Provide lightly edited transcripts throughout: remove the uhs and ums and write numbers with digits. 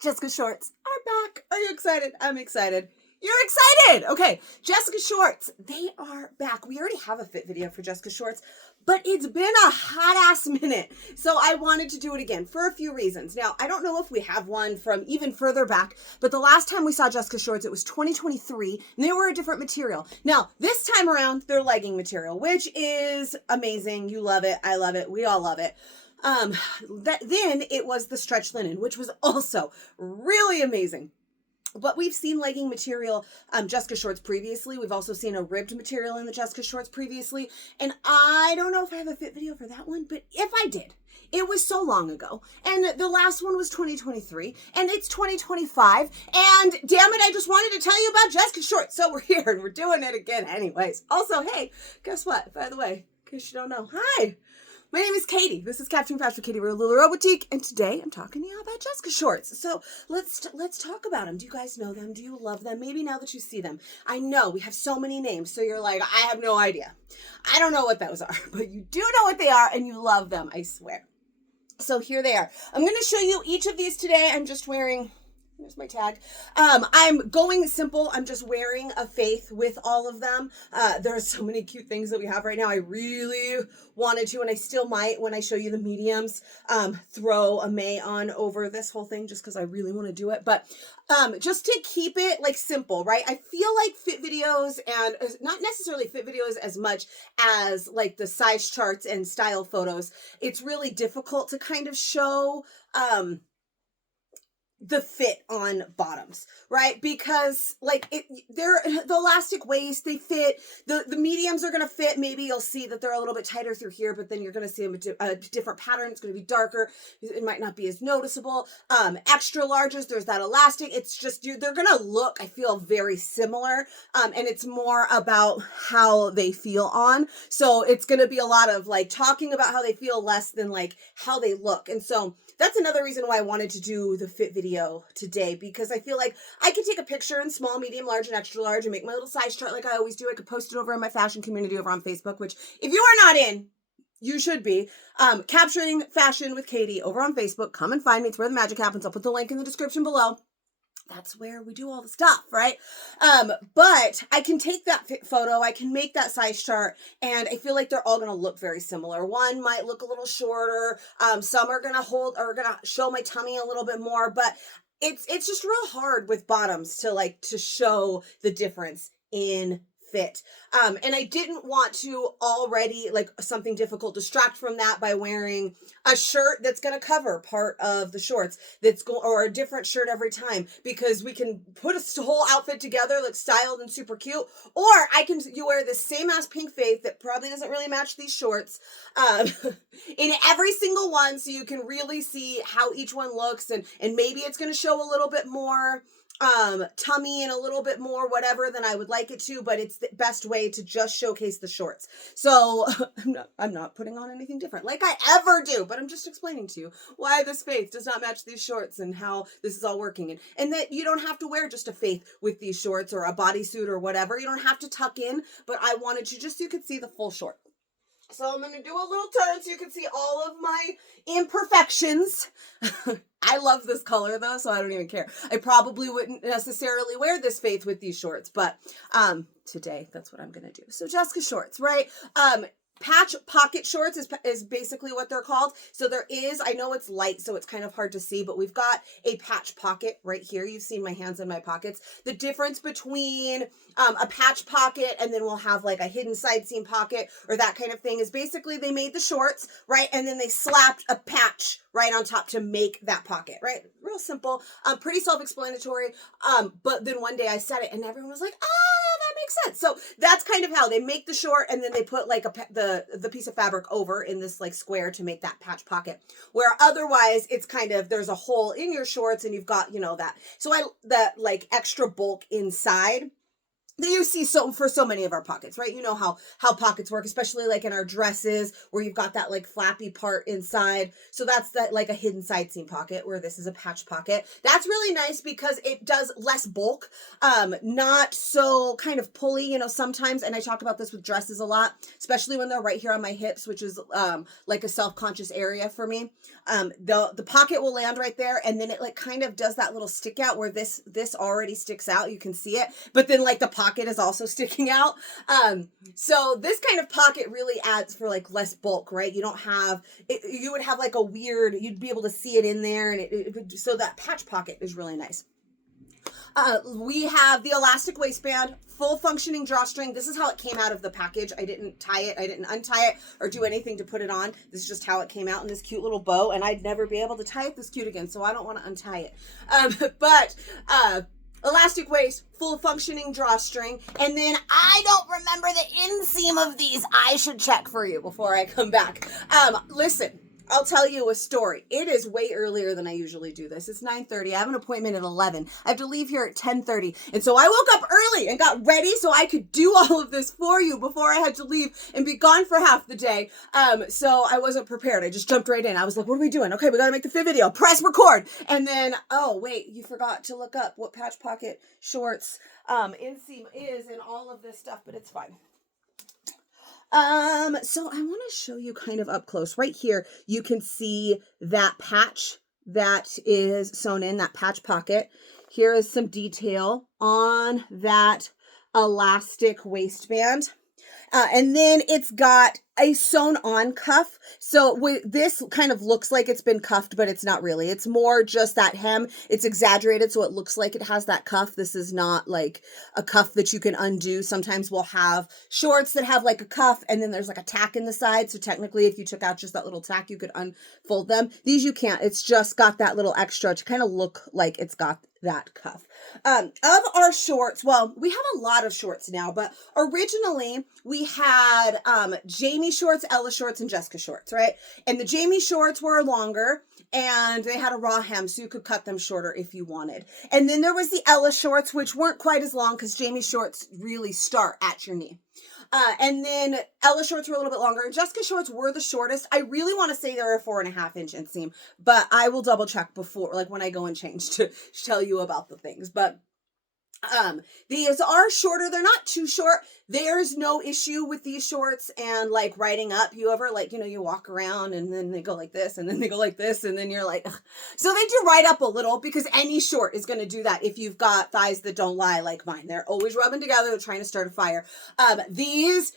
Jessica shorts are back. Are you excited? I'm excited. You're excited. Okay, Jessica shorts, they are back. We already have a fit video for Jessica shorts, but it's been a hot ass minute. So I wanted to do it again for a few reasons. Now, I don't know if we have one from even further back, but the last time we saw Jessica shorts, it was 2023, and they were a different material. Now, this time around, they're legging material, which is amazing. You love it. I love it. We all love it. Then it was the stretch linen, which was also really amazing. But we've seen legging material, Jessica shorts previously. We've also seen a ribbed material in the Jessica shorts previously. And I don't know if I have a fit video for that one, but if I did, it was so long ago. And the last one was 2023 and it's 2025. And damn it, I just wanted to tell you about Jessica shorts. So we're here and we're doing it again anyways. Also, hey, guess what? By the way, in case you don't know, hi. My name is Katie. This is Captain Fashion Katie. We're a LuLaRoe boutique, and today I'm talking to you about Jessica shorts. So let's talk about them. Do you guys know them? Do you love them? Maybe now that you see them. I know we have so many names, so you're like, I have no idea. I don't know what those are, but you do know what they are, and you love them, I swear. So here they are. I'm going to show you each of these today. I'm just wearing... Here's my tag. I'm going simple. I'm just wearing a faith with all of them. There are so many cute things that we have right now. I really wanted to, and I still might when I show you the mediums, throw a May on over this whole thing just because I really want to do it. But just to keep it like simple, right? I feel like fit videos, and not necessarily fit videos as much as like the size charts and style photos, it's really difficult to kind of show the fit on bottoms, right? Because like they're the elastic waist, they fit, the mediums are going to fit. Maybe you'll see that they're a little bit tighter through here, but then you're going to see a different pattern. It's going to be darker. It might not be as noticeable. Extra larges, there's that elastic. It's just, they're going to look, I feel, very similar. And it's more about how they feel on. So it's going to be a lot of like talking about how they feel less than like how they look. And so that's another reason why I wanted to do the fit video today, because I feel like I could take a picture in small, medium, large, and extra large and make my little size chart like I always do. I could post it over in my fashion community over on Facebook, which if you are not in, you should be. Capturing Fashion with Katie over on Facebook. Come and find me. It's where the magic happens. I'll put the link in the description below. That's where we do all the stuff, right? But I can take that photo, I can make that size chart, and I feel like they're all going to look very similar. One might look a little shorter. Some are going to show my tummy a little bit more, but it's just real hard with bottoms to show the difference in fit. And I didn't want to already, like something difficult, distract from that by wearing a shirt that's going to cover part of the shorts or a different shirt every time, because we can put a whole outfit together, like styled and super cute, or you wear the same ass pink faith that probably doesn't really match these shorts, in every single one. So you can really see how each one looks, and maybe it's going to show a little bit more tummy and a little bit more whatever than I would like it to, but it's the best way to just showcase the shorts. So I'm not putting on anything different like I ever do, but I'm just explaining to you why this faith does not match these shorts and how this is all working, and that you don't have to wear just a faith with these shorts or a bodysuit or whatever. You don't have to tuck in, but I wanted you just so you could see the full short. So I'm going to do a little turn so you can see all of my imperfections. I love this color though, so I don't even care. I probably wouldn't necessarily wear this faith with these shorts, but today that's what I'm going to do. So Jessica shorts, right? Patch pocket shorts is basically what they're called. So there is, I know it's light, so it's kind of hard to see, but we've got a patch pocket right here. You've seen my hands in my pockets. The difference between a patch pocket and then we'll have like a hidden side seam pocket or that kind of thing is basically they made the shorts, right? And then they slapped a patch right on top to make that pocket, right? Real simple, pretty self-explanatory. But then one day I said it and everyone was like, that makes sense. So that's kind of how they make the short, and then they put like the piece of fabric over in this like square to make that patch pocket, where otherwise it's kind of, there's a hole in your shorts and you've got, that. So that like extra bulk inside that you see for so many of our pockets, right? You know how pockets work, especially like in our dresses where you've got that like flappy part inside. So that's that like a hidden side seam pocket, where this is a patch pocket. That's really nice because it does less bulk, not so kind of pulley, you know, sometimes. And I talk about this with dresses a lot, especially when they're right here on my hips, which is like a self-conscious area for me. The pocket will land right there, and then it like kind of does that little stick out where this already sticks out. You can see it, but then like the pocket is also sticking out. So this kind of pocket really adds for like less bulk, right? You don't have it, you would have like a weird, you'd be able to see it in there, and it would, so that patch pocket is really nice. We have the elastic waistband, full functioning drawstring. This is how it came out of the package. I didn't tie it, I didn't untie it or do anything to put it on. This is just how it came out in this cute little bow, and I'd never be able to tie it this cute again, so I don't want to untie it. Elastic waist, full functioning drawstring, and then I don't remember the inseam of these. I should check for you before I come back. Listen, I'll tell you a story. It is way earlier than I usually do this. It's 9:30. I have an appointment at 11. I have to leave here at 10:30. And so I woke up early and got ready so I could do all of this for you before I had to leave and be gone for half the day. So I wasn't prepared. I just jumped right in. I was like, what are we doing? Okay, we got to make the fit video. Press record. And then, oh, wait, you forgot to look up what patch pocket shorts inseam is and all of this stuff, but it's fine. So I want to show you kind of up close. Right here, you can see that patch that is sewn in, that patch pocket. Here is some detail on that elastic waistband. And then it's got a sewn on cuff. So this kind of looks like it's been cuffed, but it's not really. It's more just that hem. It's exaggerated, so it looks like it has that cuff. This is not like a cuff that you can undo. Sometimes we'll have shorts that have like a cuff, and then there's like a tack in the side. So technically, if you took out just that little tack, you could unfold them. These you can't. It's just got that little extra to kind of look like it's got that cuff. Of our shorts, well, we have a lot of shorts now, but originally we had Jamie shorts, Ella shorts, and Jessica shorts, right? And the Jamie shorts were longer, and they had a raw hem, so you could cut them shorter if you wanted. And then there was the Ella shorts, which weren't quite as long because Jamie shorts really start at your knee. And then Ella shorts were a little bit longer, and Jessica shorts were the shortest. I really want to say they're a 4.5 inch inseam, but I will double check before, like when I go and change, to tell you about the things. But these are shorter. They're not too short. There's no issue with these shorts and like riding up. You ever like, you know, you walk around and then they go like this and then they go like this and then you're like, ugh. So they do ride up a little, because any short is going to do that if you've got thighs that don't lie like mine. They're always rubbing together. They're trying to start a fire. These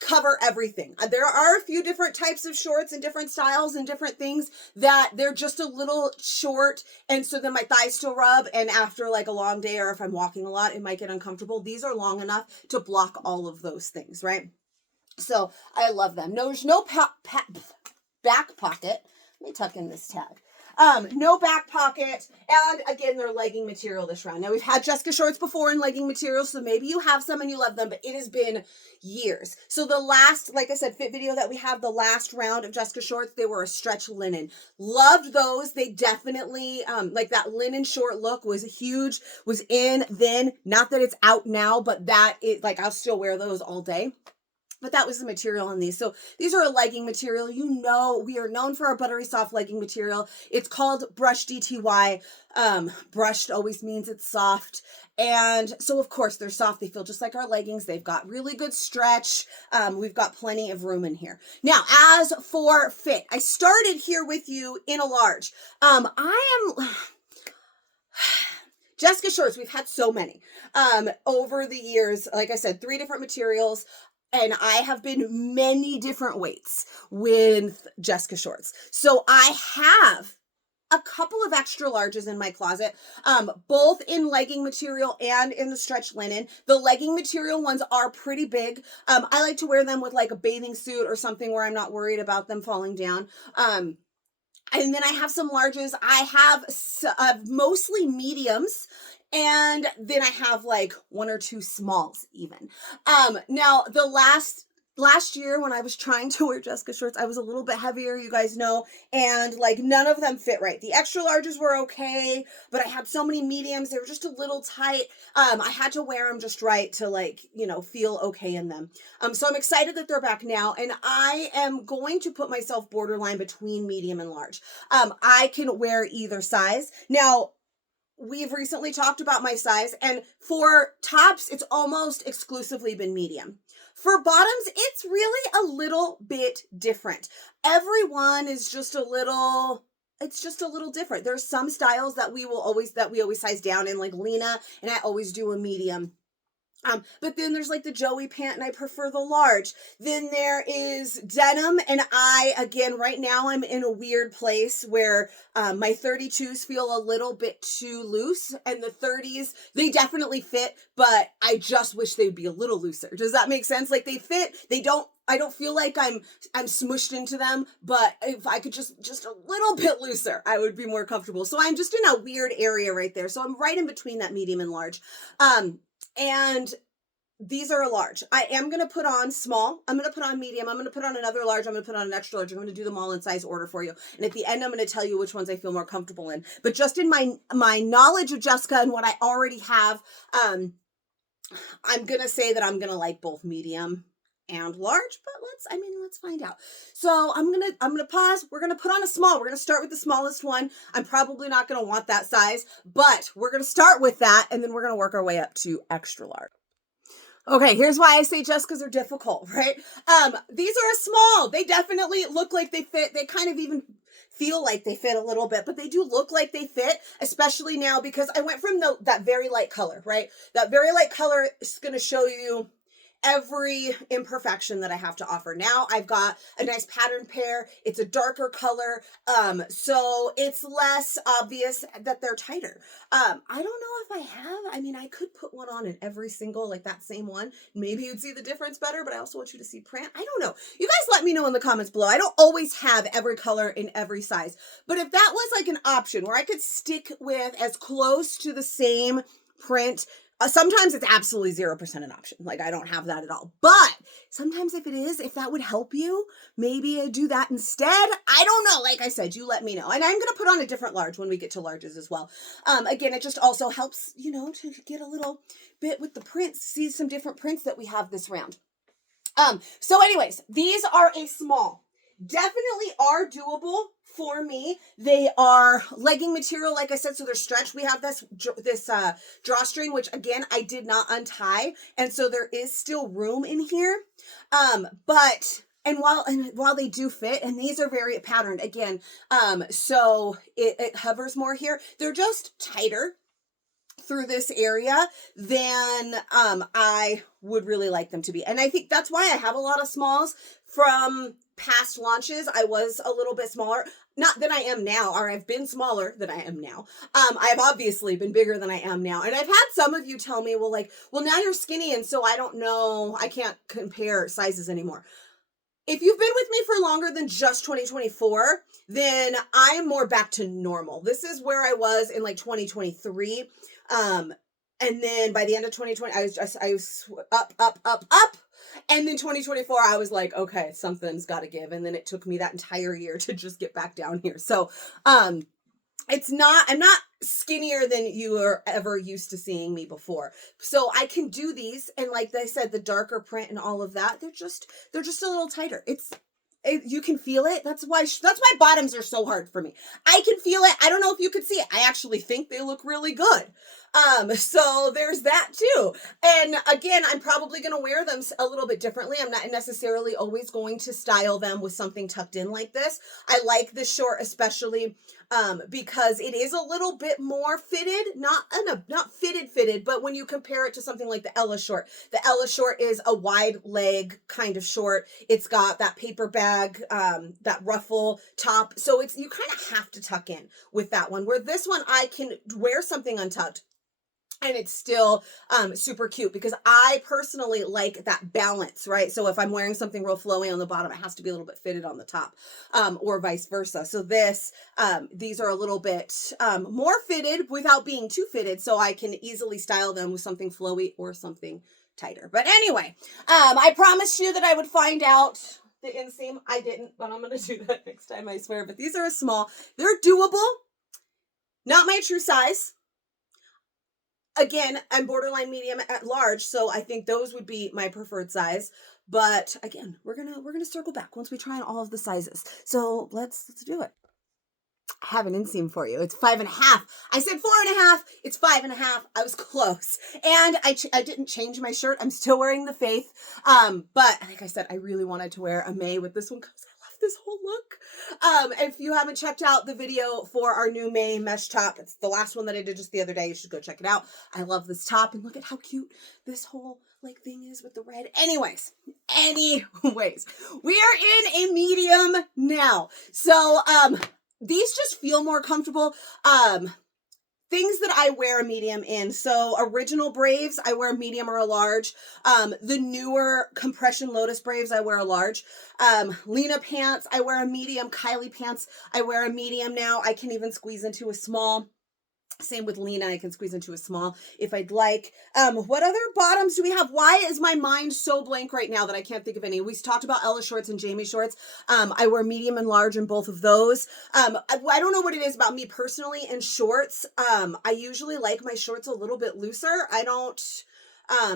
cover everything. There are a few different types of shorts and different styles and different things that they're just a little short, and so then my thighs still rub, and after like a long day or if I'm walking a lot, it might get uncomfortable. These are long enough to block all of those things, right? So I love them. There's no back pocket. Let me tuck in this tag. No back pocket, and again, they're legging material this round. Now, we've had Jessica shorts before in legging material, so maybe you have some and you love them, but it has been years. So the last, like I said, fit video that we have, the last round of Jessica shorts, they were a stretch linen. Loved those. They definitely, like that linen short look was huge, was in then. Not that it's out now, but that is, like, I'll still wear those all day. But that was the material in these. So these are a legging material. You know, we are known for our buttery soft legging material. It's called Brushed DTY. Brushed always means it's soft. And so, of course, they're soft. They feel just like our leggings. They've got really good stretch. We've got plenty of room in here. Now, as for fit, I started here with you in a large. Jessica shorts, we've had so many over the years. Like I said, 3 different materials. And I have been many different weights with Jessica shorts. So I have a couple of extra larges in my closet, both in legging material and in the stretch linen. The legging material ones are pretty big. I like to wear them with like a bathing suit or something where I'm not worried about them falling down. And then I have some larges. I have mostly mediums. And then I have like 1 or 2 smalls even. Now the last last year when I was trying to wear Jessica shorts, I was a little bit heavier, you guys know, and like none of them fit right. The extra larges were okay, but I had so many mediums, they were just a little tight. I had to wear them just right to like, you know, feel okay in them. So I'm excited that they're back now, and I am going to put myself borderline between medium and large. I can wear either size. Now, we've recently talked about my size, and for tops, it's almost exclusively been medium. For bottoms, it's really a little bit different. Everyone is just a little, it's just a little different. There's some styles that we always size down in, like Lena, and I always do a medium. But then there's like the Joey pant, and I prefer the large. Then there is denim, and again, right now I'm in a weird place where my 32s feel a little bit too loose, and the 30s, they definitely fit, but I just wish they'd be a little looser. Does that make sense? Like they fit, I don't feel like I'm smushed into them, but if I could just a little bit looser, I would be more comfortable. So I'm just in a weird area right there. So I'm right in between that medium and large. And these are a large. I am going to put on small. I'm going to put on medium. I'm going to put on another large. I'm going to put on an extra large. I'm going to do them all in size order for you. And at the end, I'm going to tell you which ones I feel more comfortable in. But just in my knowledge of Jessica and what I already have, I'm going to say that I'm going to like both medium and large, but let's find out. So I'm going to pause. We're going to put on a small. We're going to start with the smallest one. I'm probably not going to want that size, but we're going to start with that, and then we're going to work our way up to extra large. Okay, here's why I say Jessicas are difficult, right? These are a small. They definitely look like they fit. They kind of even feel like they fit a little bit, but they do look like they fit, especially now because I went from that very light color, right? That very light color is going to show you every imperfection that I have to offer. Now I've got a nice pattern pair. It's a darker color. So it's less obvious that they're tighter. I don't know if I could put one on in every single, like that same one. Maybe you'd see the difference better, but I also want you to see print. I don't know. You guys let me know in the comments below. I don't always have every color in every size, but if that was like an option where I could stick with as close to the same print, sometimes it's absolutely 0% an option. Like I don't have that at all. But sometimes if that would help you, maybe I do that instead. I don't know. Like I said, you let me know. And I'm going to put on a different large when we get to larges as well. Again, it just also helps, to get a little bit with the prints, see some different prints that we have this round. So anyways, these are a small. Definitely are doable for me. They are legging material, like I said, so they're stretched. We have this drawstring, which again, I did not untie. And so there is still room in here. And while they do fit, and these are very patterned again, so it hovers more here. They're just tighter through this area than I would really like them to be. And I think that's why I have a lot of smalls. From past launches, I was a little bit smaller. Not that I am now, or I've been smaller than I am now. I've obviously been bigger than I am now. And I've had some of you tell me, well, now you're skinny, and so I don't know, I can't compare sizes anymore. If you've been with me for longer than just 2024, then I am more back to normal. This is where I was in like 2023. And then by the end of 2020, I was up. And then 2024, I was like, okay, something's got to give. And then it took me that entire year to just get back down here. So, I'm not skinnier than you are ever used to seeing me before. So I can do these. And like I said, the darker print and all of that, they're just a little tighter. You can feel it. That's why bottoms are so hard for me. I can feel it. I don't know if you could see it. I actually think they look really good. So there's that too. And again, I'm probably going to wear them a little bit differently. I'm not necessarily always going to style them with something tucked in like this. I like this short, especially, because it is a little bit more fitted, not fitted, but when you compare it to something like the Ella short is a wide leg kind of short. It's got that paper bag, that ruffle top. So you kind of have to tuck in with that one, where this one, I can wear something untucked and it's still super cute, because I personally like that balance, right? So if I'm wearing something real flowy on the bottom, it has to be a little bit fitted on the top, or vice versa. So these are a little bit more fitted without being too fitted, so I can easily style them with something flowy or something tighter. But anyway, I promised you that I would find out the inseam. I didn't, but I'm going to do that next time, I swear. But these are a small. They're doable. Not my true size. Again, I'm borderline medium at large, so I think those would be my preferred size. But again, we're gonna circle back once we try on all of the sizes. So let's do it. I have an inseam for you. It's 5.5. I said 4.5. It's 5.5. I was close. And I didn't change my shirt. I'm still wearing the Faith. But like I said, I really wanted to wear a May with this one because I love this whole look. If you haven't checked out the video for our new May mesh top, it's the last one that I did just the other day. You should go check it out. I love this top, and look at how cute this whole like thing is with the red. Anyways, we are in a medium now. So, these just feel more comfortable. Things that I wear a medium in. So original Braves, I wear a medium or a large. The newer compression Lotus Braves, I wear a large. Lena pants, I wear a medium. Kylie pants, I wear a medium now. I can even squeeze into a small. Same with Lena, I can squeeze into a small if I'd like. What other bottoms do we have? Why is my mind so blank right now that I can't think of any? We talked about Ella shorts and Jamie shorts. I wear medium and large in both of those. I don't know what it is about me personally in shorts. I usually like my shorts a little bit looser. I don't...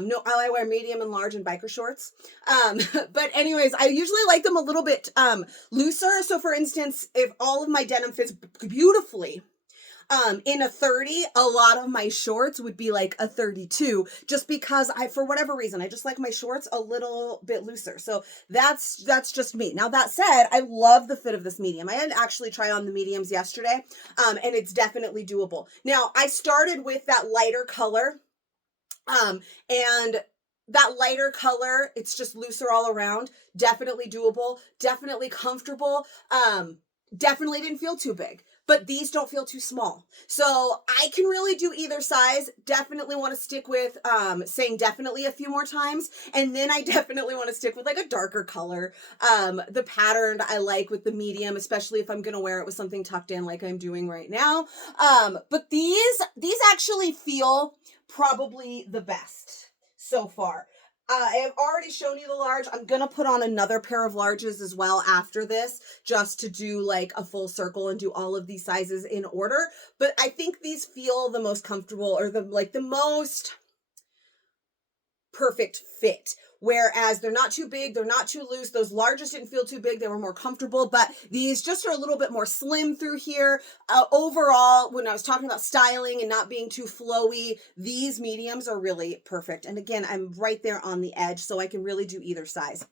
no, I wear medium and large in biker shorts. But anyways, I usually like them a little bit looser. So for instance, if all of my denim fits beautifully, in a 30, a lot of my shorts would be like a 32, just because for whatever reason, I just like my shorts a little bit looser. So that's just me. Now that said, I love the fit of this medium. I had actually tried on the mediums yesterday, and it's definitely doable. Now I started with that lighter color, and that lighter color, it's just looser all around. Definitely doable, definitely comfortable. Definitely didn't feel too big. But these don't feel too small. So I can really do either size. Definitely want to stick with saying definitely a few more times. And then I definitely want to stick with like a darker color. The pattern I like with the medium, especially if I'm going to wear it with something tucked in like I'm doing right now. But these actually feel probably the best so far. I have already shown you the large. I'm going to put on another pair of larges as well after this, just to do like a full circle and do all of these sizes in order. But I think these feel the most comfortable, or the most perfect fit. Whereas they're not too big, they're not too loose. Those larges didn't feel too big. They were more comfortable, but these just are a little bit more slim through here. Overall, when I was talking about styling and not being too flowy, these mediums are really perfect. And again, I'm right there on the edge, so I can really do either size.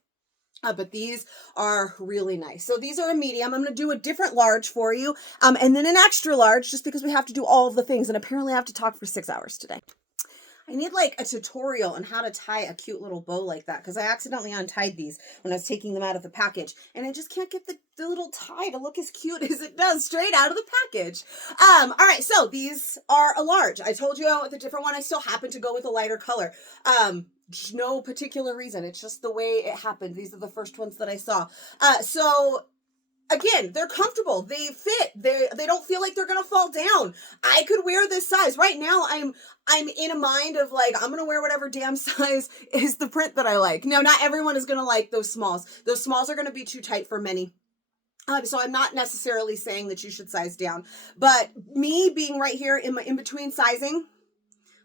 But these are really nice. So these are a medium. I'm going to do a different large for you, and then an extra large, just because we have to do all of the things. And apparently I have to talk for 6 hours today. I need like a tutorial on how to tie a cute little bow like that, because I accidentally untied these when I was taking them out of the package, and I just can't get the little tie to look as cute as it does straight out of the package. All right, so these are a large. I told you I went with a different one. I still happen to go with a lighter color. No particular reason. It's just the way it happened. These are the first ones that I saw. So again, they're comfortable. They fit. They don't feel like they're gonna fall down. I could wear this size. Right now, I'm in a mind of like, I'm gonna wear whatever damn size is the print that I like. Now, not everyone is gonna like those smalls. Those smalls are gonna be too tight for many. So I'm not necessarily saying that you should size down. But me being right here in my in-between sizing,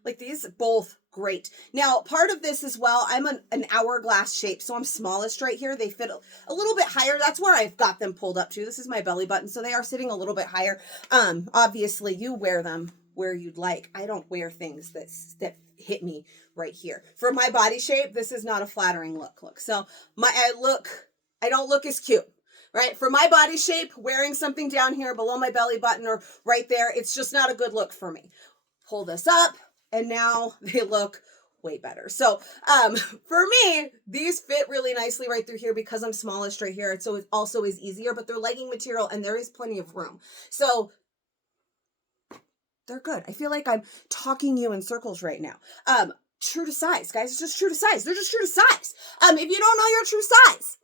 like these, both great. Now, part of this as well, I'm an hourglass shape, so I'm smallest right here. They fit a little bit higher. That's where I've got them pulled up to. This is my belly button, so they are sitting a little bit higher. Obviously, you wear them where you'd like. I don't wear things that hit me right here. For my body shape, this is not a flattering look. So I don't look as cute. Right? For my body shape, wearing something down here below my belly button or right there, it's just not a good look for me. Pull this up, and now they look way better. So for me, these fit really nicely right through here because I'm smallest right here. So it also is easier, but they're legging material and there is plenty of room. So they're good. I feel like I'm talking you in circles right now. True to size, guys. It's just true to size. They're just true to size. If you don't know your true size,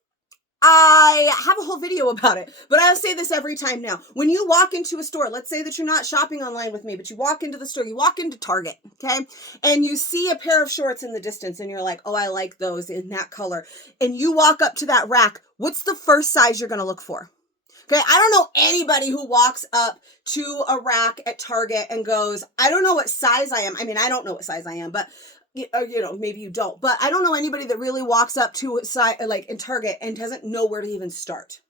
I have a whole video about it, but I'll say this every time now. When you walk into a store, let's say that you're not shopping online with me, but you walk into the store, you walk into Target, okay? And you see a pair of shorts in the distance and you're like, oh, I like those in that color. And you walk up to that rack, what's the first size you're going to look for? Okay, I don't know anybody who walks up to a rack at Target and goes, I don't know what size I am. I mean, I don't know what size I am, but maybe you don't. But I don't know anybody that really walks up to a size like in Target and doesn't know where to even start.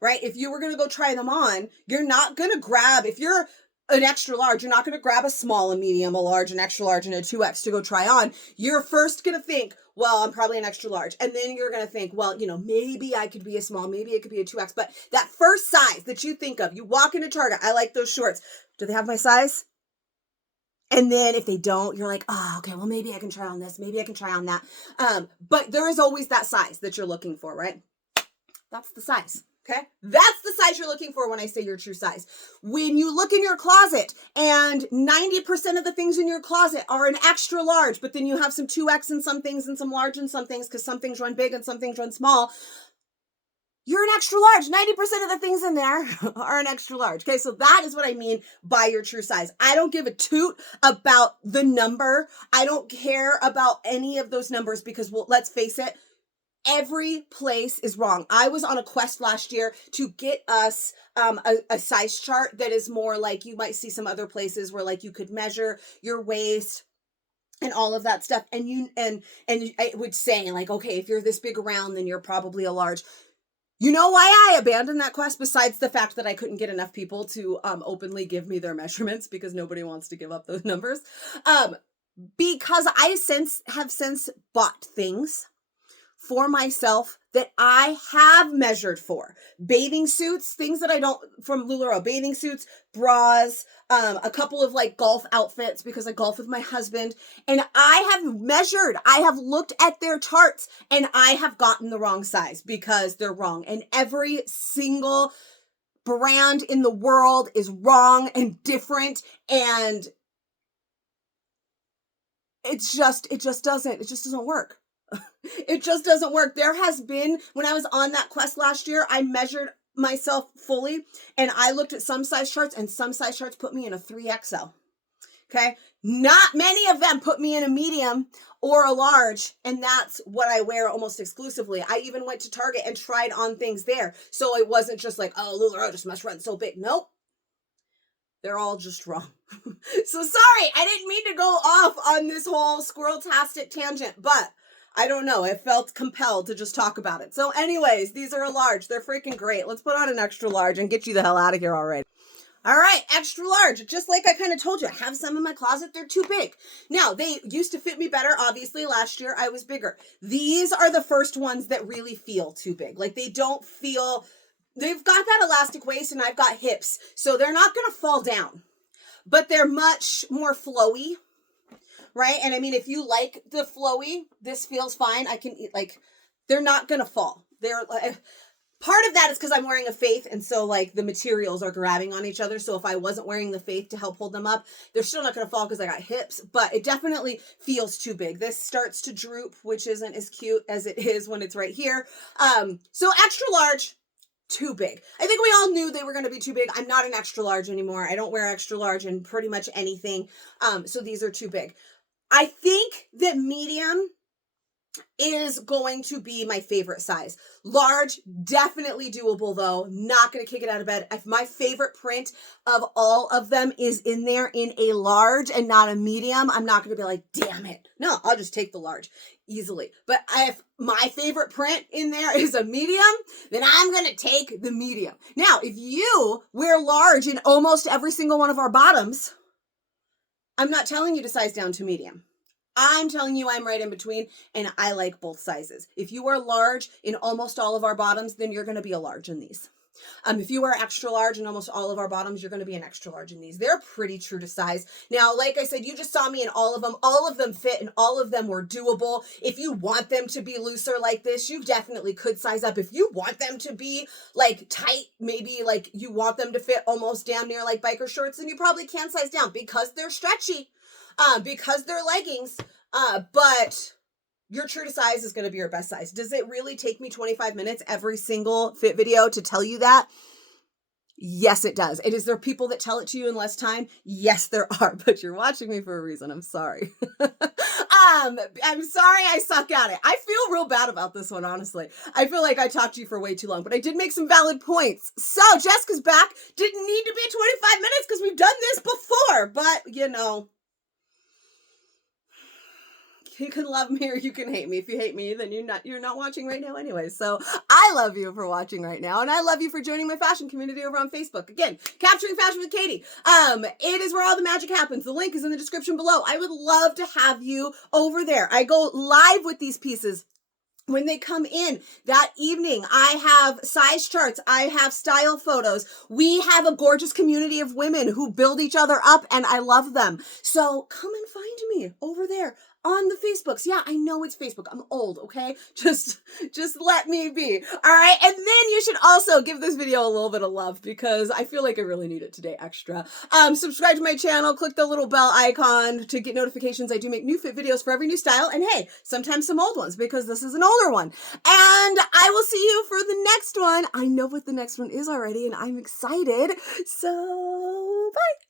Right? If you were going to go try them on, you're not going to grab, if you're an extra large, you're not going to grab a small, a medium, a large, an extra large, and a 2X to go try on. You're first going to think, well, I'm probably an extra large. And then you're going to think, well, maybe I could be a small, maybe it could be a 2X. But that first size that you think of, you walk into Target, I like those shorts. Do they have my size? And then if they don't, you're like, oh, okay, well, maybe I can try on this. Maybe I can try on that. But there is always that size that you're looking for, right? That's the size. Okay, that's the size you're looking for when I say your true size. When you look in your closet and 90% of the things in your closet are an extra large, but then you have some 2X in some things and some large in some things because some things run big and some things run small, you're an extra large. 90% of the things in there are an extra large. Okay, so that is what I mean by your true size. I don't give a toot about the number. I don't care about any of those numbers because, well, let's face it, every place is wrong. I was on a quest last year to get us a size chart that is more like you might see some other places where like you could measure your waist and all of that stuff. And I would say like, okay, if you're this big around, then you're probably a large. You know why I abandoned that quest besides the fact that I couldn't get enough people to openly give me their measurements because nobody wants to give up those numbers. Because I have since bought things for myself that I have measured for. Bathing suits, things that I don't, from LuLaRoe, bathing suits, bras, a couple of like golf outfits because I golf with my husband. And I have measured, I have looked at their charts and I have gotten the wrong size because they're wrong. And every single brand in the world is wrong and different. And it just doesn't work. It just doesn't work. There has been, when I was on that quest last year, I measured myself fully and I looked at some size charts and some size charts put me in a 3XL. Okay. Not many of them put me in a medium or a large. And that's what I wear almost exclusively. I even went to Target and tried on things there. So it wasn't just like, oh, LuLaRoe just must run so big. Nope. They're all just wrong. So sorry, I didn't mean to go off on this whole squirrel-tastic tangent, but I don't know. I felt compelled to just talk about it. So anyways, these are a large. They're freaking great. Let's put on an extra large and get you the hell out of here already. All right, extra large. Just like I kind of told you, I have some in my closet. They're too big. Now, they used to fit me better. Obviously, last year I was bigger. These are the first ones that really feel too big. Like they don't feel, they've got that elastic waist and I've got hips. So they're not going to fall down, but they're much more flowy. Right? And I mean, if you like the flowy, this feels fine. I can eat, like, they're not going to fall. They're part of that is because I'm wearing a faith. And so like the materials are grabbing on each other. So if I wasn't wearing the faith to help hold them up, they're still not going to fall because I got hips, but it definitely feels too big. This starts to droop, which isn't as cute as it is when it's right here. So extra large, too big. I think we all knew they were going to be too big. I'm not an extra large anymore. I don't wear extra large in pretty much anything. So these are too big. I think that medium is going to be my favorite size. Large, definitely doable though. Not going to kick it out of bed. If my favorite print of all of them is in there in a large and not a medium, I'm not going to be like, damn it. No, I'll just take the large easily. But if my favorite print in there is a medium, then I'm going to take the medium. Now, if you wear large in almost every single one of our bottoms, I'm not telling you to size down to medium. I'm telling you I'm right in between and I like both sizes. If you are large in almost all of our bottoms, then you're going to be a large in these. If you are extra large in almost all of our bottoms, you're going to be an extra large in these. They're pretty true to size. Now, like I said, you just saw me in all of them. All of them fit and all of them were doable. If you want them to be looser like this, you definitely could size up. If you want them to be like tight, maybe like you want them to fit almost damn near like biker shorts, then you probably can size down because they're stretchy, because they're leggings. But Your true to size is going to be your best size. Does it really take me 25 minutes every single fit video to tell you that? Yes, it does. And is there people that tell it to you in less time? Yes, there are, but you're watching me for a reason. I'm sorry. I'm sorry I suck at it. I feel real bad about this one, honestly. I feel like I talked to you for way too long, but I did make some valid points. So Jessica's back. Didn't need to be 25 minutes because we've done this before, but you know, you can love me or you can hate me. If you hate me, then you're not watching right now anyway. So I love you for watching right now, and I love you for joining my fashion community over on Facebook. Again, Capturing Fashion with Katie. It is where all the magic happens. The link is in the description below. I would love to have you over there. I go live with these pieces when they come in that evening. I have size charts. I have style photos. We have a gorgeous community of women who build each other up, and I love them. So come and find me over there on the Facebooks. Yeah, I know it's Facebook. I'm old, okay? Just let me be. All right. And then you should also give this video a little bit of love because I feel like I really need it today extra. Subscribe to my channel, click the little bell icon to get notifications. I do make new fit videos for every new style. And hey, sometimes some old ones because this is an older one. And I will see you for the next one. I know what the next one is already and I'm excited. So bye.